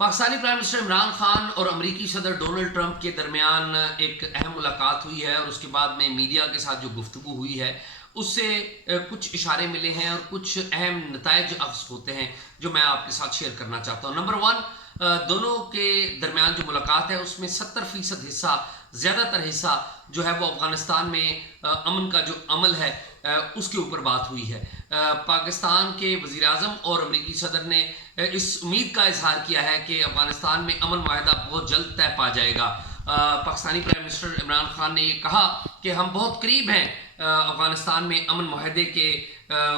Pakistani prime minister Imran Khan اور امریکی صدر ڈونلڈ ٹرمپ کے درمیان ایک اہم ملاقات ہوئی ہے اور اس کے بعد میں میڈیا کے ساتھ جو گفتگو ہوئی ہے اس سے کچھ اشارے ملے ہیں اور کچھ اہم نتائج اخذ ہوتے ہیں جو میں آپ کے ساتھ شیئر کرنا چاہتا ہوں۔ نمبر ون، دونوں کے درمیان جو ملاقات ہے اس میں 70% حصہ، زیادہ تر حصہ جو ہے وہ افغانستان میں امن کا جو عمل ہے اس کے اوپر بات ہوئی ہے۔ پاکستان کے وزیر اعظم اور امریکی صدر نے اس امید کا اظہار کیا ہے کہ افغانستان میں امن معاہدہ بہت جلد طے پا جائے گا۔ پاکستانی پرائم منسٹر عمران خان نے یہ کہا کہ ہم بہت قریب ہیں افغانستان میں امن معاہدے کے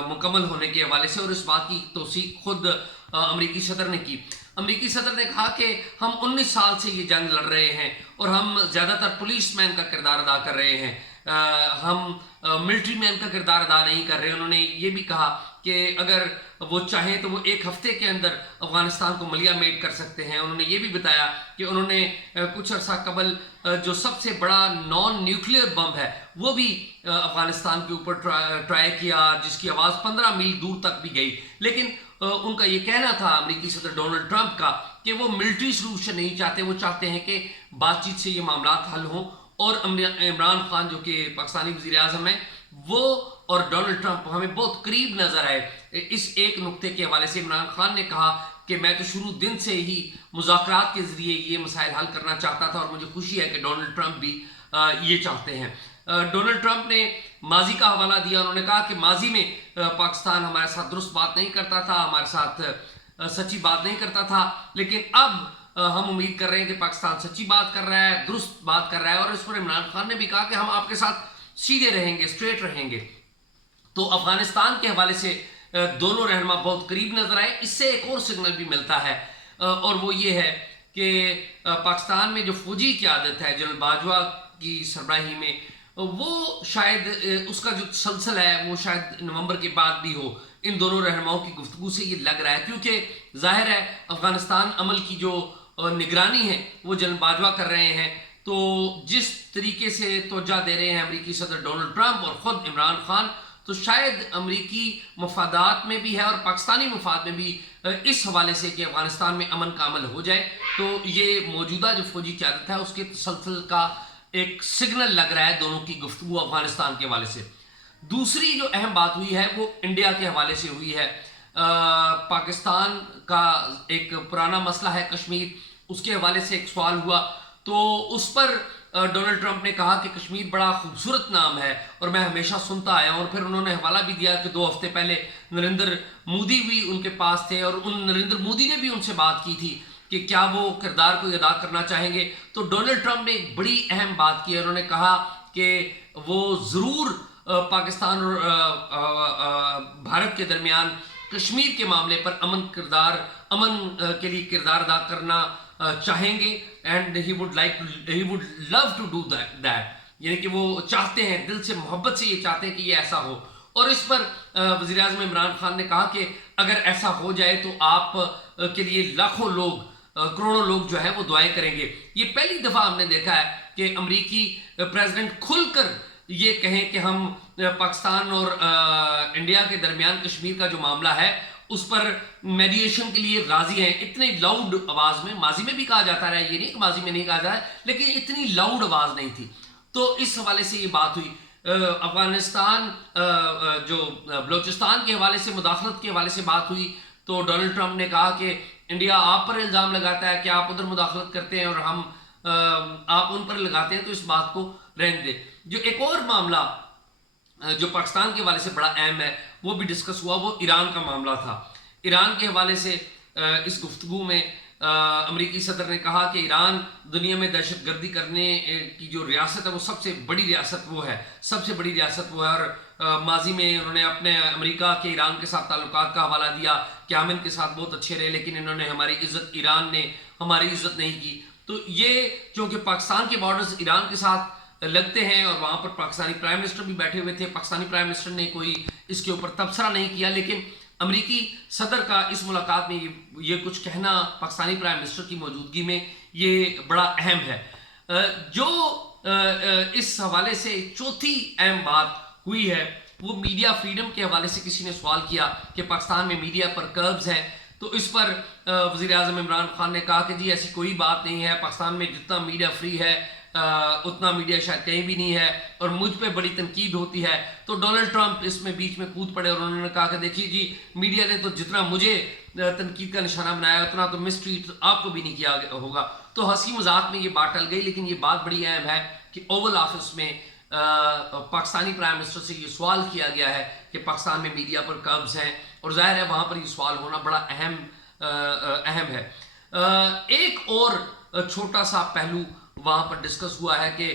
مکمل ہونے کے حوالے سے، اور اس بات کی توثیق خود امریکی صدر نے کی۔ امریکی صدر نے کہا کہ ہم 19 سال سے یہ جنگ لڑ رہے ہیں اور ہم زیادہ تر پولیس مین کا کردار ادا کر رہے ہیں، ہم ملٹری مین کا کردار ادا نہیں کر رہے۔ انہوں نے یہ بھی کہا کہ اگر وہ چاہیں تو وہ ایک ہفتے کے اندر افغانستان کو ملیہ میٹ کر سکتے ہیں۔ انہوں نے یہ بھی بتایا کہ انہوں نے کچھ عرصہ قبل جو سب سے بڑا نان نیوکلیئر بم ہے وہ بھی افغانستان کے اوپر ٹرائی کیا، جس کی آواز 15 میل دور تک بھی گئی، لیکن ان کا یہ کہنا تھا امریکی صدر ڈونلڈ ٹرمپ کا کہ وہ ملٹری سلوشن نہیں چاہتے، وہ چاہتے ہیں کہ بات چیت سے یہ معاملات حل ہوں۔ اور عمران خان جو کہ پاکستانی وزیر اعظم ہیں وہ اور ڈونلڈ ٹرمپ ہمیں بہت قریب نظر آئے۔ اس ایک نقطے کے حوالے سے عمران خان نے کہا کہ میں تو شروع دن سے ہی مذاکرات کے ذریعے یہ مسائل حل کرنا چاہتا تھا، اور مجھے خوشی ہے کہ ڈونلڈ ٹرمپ بھی یہ چاہتے ہیں۔ ڈونلڈ ٹرمپ نے ماضی کا حوالہ دیا۔ انہوں نے کہا کہ ماضی میں پاکستان ہمارے ساتھ درست بات نہیں کرتا تھا، ہمارے ساتھ سچی بات نہیں کرتا تھا، لیکن اب ہم امید کر رہے ہیں کہ پاکستان سچی بات کر رہا ہے، درست بات کر رہا ہے، اور اس پر عمران خان نے بھی کہا کہ ہم آپ کے ساتھ سیدھے رہیں گے، اسٹریٹ رہیں گے۔ تو افغانستان کے حوالے سے دونوں رہنما بہت قریب نظر آئے۔ اس سے ایک اور سگنل بھی ملتا ہے اور وہ یہ ہے کہ پاکستان میں جو فوجی قیادت ہے جنرل باجوہ کی سربراہی میں، وہ شاید اس کا جو تسلسل ہے وہ شاید نومبر کے بعد بھی ہو۔ ان دونوں رہنماؤں کی گفتگو سے یہ لگ رہا ہے، کیونکہ ظاہر ہے افغانستان عمل کی جو نگرانی ہے وہ جنرل باجوہ کر رہے ہیں، تو جس طریقے سے توجہ دے رہے ہیں امریکی صدر ڈونلڈ ٹرمپ اور خود عمران خان، تو شاید امریکی مفادات میں بھی ہے اور پاکستانی مفاد میں بھی اس حوالے سے کہ افغانستان میں امن کا عمل ہو جائے، تو یہ موجودہ جو فوجی قیادت ہے اس کے تسلسل کا ایک سگنل لگ رہا ہے دونوں کی گفتگو افغانستان کے حوالے سے۔ دوسری جو اہم بات ہوئی ہے وہ انڈیا کے حوالے سے ہوئی ہے۔ پاکستان کا ایک پرانا مسئلہ ہے کشمیر، اس کے حوالے سے ایک سوال ہوا تو اس پر ڈونلڈ ٹرمپ نے کہا کہ کشمیر بڑا خوبصورت نام ہے اور میں ہمیشہ سنتا آیا ہوں، اور پھر انہوں نے حوالہ بھی دیا کہ 2 ہفتے پہلے نریندر مودی بھی ان کے پاس تھے اور نریندر مودی نے بھی ان سے بات کی تھی کہ کیا وہ کردار کو ادا کرنا چاہیں گے۔ تو ڈونلڈ ٹرمپ نے ایک بڑی اہم بات کی، انہوں نے کہا کہ وہ ضرور پاکستان اور بھارت کے درمیان کشمیر کے معاملے پر امن کے لیے کردار ادا کرنا چاہیں گے، and he would love to do that, یعنی کہ وہ چاہتے ہیں، دل سے محبت سے یہ چاہتے ہیں کہ یہ ایسا ہو۔ اور اس پر وزیر اعظم عمران خان نے کہا کہ اگر ایسا ہو جائے تو آپ کے لیے لاکھوں لوگ، کروڑوں لوگ جو ہیں وہ دعائیں کریں گے۔ یہ پہلی دفعہ ہم نے دیکھا ہے کہ امریکی پریزیڈنٹ کھل کر یہ کہیں کہ ہم پاکستان اور انڈیا کے درمیان کشمیر کا جو معاملہ ہے اس پر میڈیشن کے لیے راضی ہیں، اتنی لاؤڈ آواز میں۔ ماضی میں بھی کہا جاتا رہا ہے، یہ نہیں کہ ماضی میں نہیں کہا جاتا ہے، لیکن اتنی لاؤڈ آواز نہیں تھی۔ تو اس حوالے سے یہ بات ہوئی۔ افغانستان جو بلوچستان کے حوالے سے مداخلت کے حوالے سے بات ہوئی تو ڈونلڈ ٹرمپ نے کہا کہ انڈیا آپ پر الزام لگاتا ہے کہ آپ ادھر مداخلت کرتے ہیں اور ہم آپ ان پر لگاتے ہیں، تو اس بات کو رہنے دیں۔ جو ایک اور معاملہ جو پاکستان کے حوالے سے بڑا اہم ہے وہ بھی ڈسکس ہوا، وہ ایران کا معاملہ تھا۔ ایران کے حوالے سے اس گفتگو میں امریکی صدر نے کہا کہ ایران دنیا میں دہشت گردی کرنے کی جو ریاست ہے وہ سب سے بڑی ریاست وہ ہے، اور ماضی میں انہوں نے اپنے امریکہ کے ایران کے ساتھ تعلقات کا حوالہ دیا کہ ہم ان کے ساتھ بہت اچھے رہے، لیکن انہوں نے ایران نے ہماری عزت نہیں کی۔ تو یہ چونکہ پاکستان کے بارڈرز ایران کے ساتھ لگتے ہیں اور وہاں پر پاکستانی پرائم منسٹر بھی بیٹھے ہوئے تھے، پاکستانی پرائم منسٹر نے کوئی اس کے اوپر تبصرہ نہیں کیا، لیکن امریکی صدر کا اس ملاقات میں یہ کچھ کہنا پاکستانی پرائم منسٹر کی موجودگی میں یہ بڑا اہم ہے۔ جو اس حوالے سے چوتھی اہم بات ہوئی ہے وہ میڈیا فریڈم کے حوالے سے کسی نے سوال کیا کہ پاکستان میں میڈیا پر کربز ہیں، تو اس پر وزیر اعظم عمران خان نے کہا کہ جی ایسی کوئی بات نہیں ہے، پاکستان میں جتنا میڈیا فری ہے اتنا میڈیا شاید کہیں بھی نہیں ہے، اور مجھ پہ بڑی تنقید ہوتی ہے۔ تو ڈونلڈ ٹرمپ اس میں بیچ میں کود پڑے اور انہوں نے کہا کہ دیکھیے جی میڈیا نے تو جتنا مجھے تنقید کا نشانہ بنایا اتنا تو مس ٹریٹ آپ کو بھی نہیں کیا ہوگا۔ تو ہنسی مذاق میں یہ بات ٹل گئی، لیکن یہ بات بڑی اہم ہے کہ اوول آفس میں پاکستانی پرائم منسٹر سے یہ سوال کیا گیا ہے کہ پاکستان میں میڈیا پر قبض ہیں، اور ظاہر ہے وہاں پر یہ سوال ہونا بڑا اہم ہے۔ ایک اور چھوٹا سا پہلو وہاں پر ڈسکس ہوا ہے کہ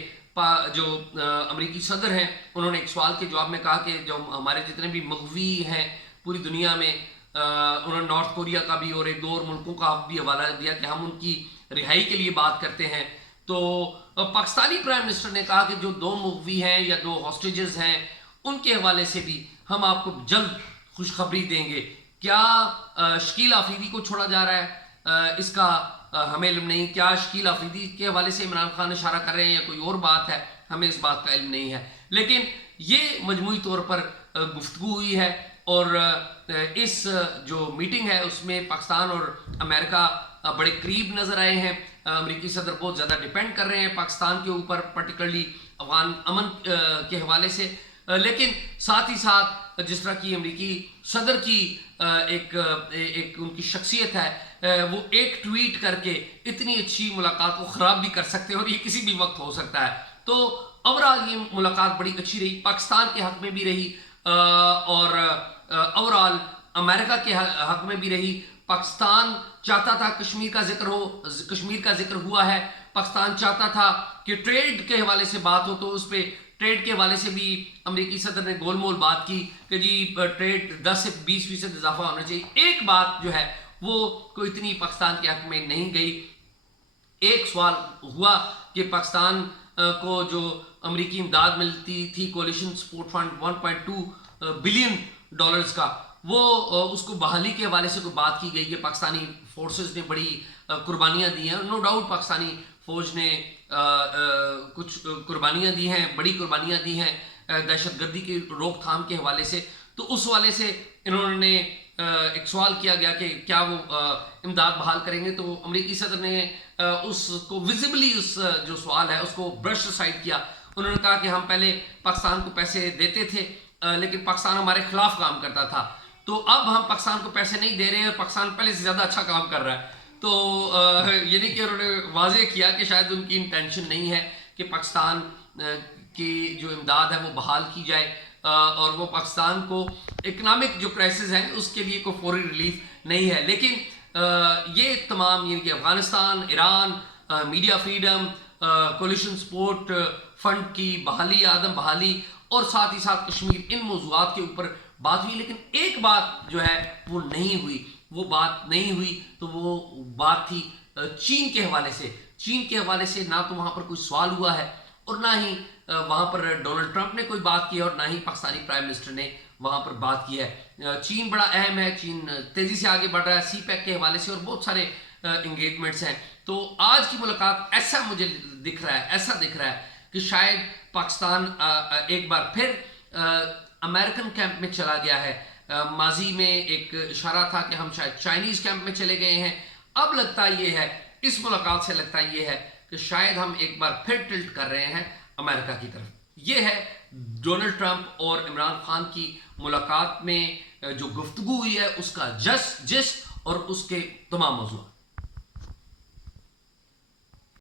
جو امریکی صدر ہیں انہوں نے ایک سوال کے جواب میں کہا کہ جو ہمارے جتنے بھی مغوی ہیں پوری دنیا میں، انہوں نے نارتھ کوریا کا بھی اور ایک دو اور ملکوں کا بھی حوالہ دیا کہ ہم ان کی رہائی کے لیے بات کرتے ہیں۔ تو پاکستانی پرائم منسٹر نے کہا کہ جو 2 مغوی ہیں یا 2 ہاسٹیجز ہیں ان کے حوالے سے بھی ہم آپ کو جلد خوشخبری دیں گے۔ کیا شکیل آفریدی کو چھوڑا جا رہا ہے اس کا ہمیں علم نہیں، کیا شکیل آفریدی کے حوالے سے عمران خان اشارہ کر رہے ہیں یا کوئی اور بات ہے، ہمیں اس بات کا علم نہیں ہے۔ لیکن یہ مجموعی طور پر گفتگو ہوئی ہے، اور اس جو میٹنگ ہے اس میں پاکستان اور امریکہ بڑے قریب نظر آئے ہیں۔ امریکی صدر بہت زیادہ ڈیپینڈ کر رہے ہیں پاکستان کے اوپر، پرٹیکولرلی افغان امن کے حوالے سے، لیکن ساتھ ہی ساتھ جس طرح کی امریکی صدر کی ایک ان کی شخصیت ہے، وہ ایک ٹویٹ کر کے اتنی اچھی ملاقات کو خراب بھی کر سکتے ہیں، اور یہ کسی بھی وقت ہو سکتا ہے۔ تو اوورآل یہ ملاقات بڑی اچھی رہی، پاکستان کے حق میں بھی رہی اور اوورآل امریکہ کے حق میں بھی رہی۔ پاکستان چاہتا تھا کشمیر کا ذکر ہوا ہے، پاکستان چاہتا تھا کہ ٹریڈ کے حوالے سے بات ہو، تو اس پہ ٹریڈ کے حوالے سے بھی امریکی صدر نے گول مول بات کی کہ جی ٹریڈ 10 سے 20% اضافہ ہونا چاہیے۔ ایک بات جو ہے وہ کوئی اتنی پاکستان کے حق میں نہیں گئی۔ ایک سوال ہوا کہ پاکستان کو جو امریکی امداد ملتی تھی کولیشن سپورٹ فنڈ $1.2 بلین کا، وہ اس کو بحالی کے حوالے سے کوئی بات کی گئی کہ پاکستانی فورسز نے بڑی قربانیاں دی ہیں۔ نو ڈاؤٹ پاکستانی فوج نے کچھ قربانیاں دی ہیں، بڑی قربانیاں دی ہیں دہشت گردی کی روک تھام کے حوالے سے۔ تو اس حوالے سے انہوں نے ایک سوال کیا گیا کہ کیا وہ امداد بحال کریں گے، تو امریکی صدر نے اس کو ویزیبلی اس جو سوال ہے اس کو برش اسائڈ کیا۔ انہوں نے کہا کہ ہم پہلے پاکستان کو پیسے دیتے تھے لیکن پاکستان ہمارے خلاف کام کرتا تھا، تو اب ہم پاکستان کو پیسے نہیں دے رہے ہیں اور پاکستان پہلے سے زیادہ اچھا کام کر رہا ہے۔ تو یعنی کہ انہوں نے واضح کیا کہ شاید ان کی انٹینشن نہیں ہے کہ پاکستان کی جو امداد ہے وہ بحال کی جائے، اور وہ پاکستان کو اکنامک جو کرائسس ہیں اس کے لیے کوئی فوری ریلیف نہیں ہے۔ لیکن یہ تمام یعنی کہ Afghanistan, Iran, media freedom, coalition support fund کی بحالی، عدم بحالی، اور ساتھ ہی ساتھ کشمیر، ان موضوعات کے اوپر بات ہوئی، لیکن ایک بات جو ہے وہ نہیں ہوئی۔ وہ بات نہیں ہوئی تو وہ بات تھی چین کے حوالے سے۔ چین کے حوالے سے نہ تو وہاں پر کوئی سوال ہوا ہے اور نہ ہی وہاں پر ڈونلڈ ٹرمپ نے کوئی بات کی ہے، اور نہ ہی پاکستانی پرائم منسٹر نے وہاں پر بات کی ہے۔ چین بڑا اہم ہے، چین تیزی سے آگے بڑھ رہا ہے سی پیک کے حوالے سے، اور بہت سارے انگیجمنٹس ہیں۔ تو آج کی ملاقات ایسا مجھے دکھ رہا ہے کہ شاید پاکستان ایک بار پھر امریکن کیمپ میں چلا گیا ہے۔ ماضی میں ایک اشارہ تھا کہ ہم شاید چائنیز کیمپ میں چلے گئے ہیں، اب لگتا یہ ہے، اس ملاقات سے لگتا یہ ہے کہ شاید ہم ایک بار پھر ٹلٹ کر رہے ہیں امریکہ کی طرف۔ یہ ہے ڈونلڈ ٹرمپ اور عمران خان کی ملاقات میں جو گفتگو ہوئی ہے اس کا جس اور اس کے تمام موضوعات۔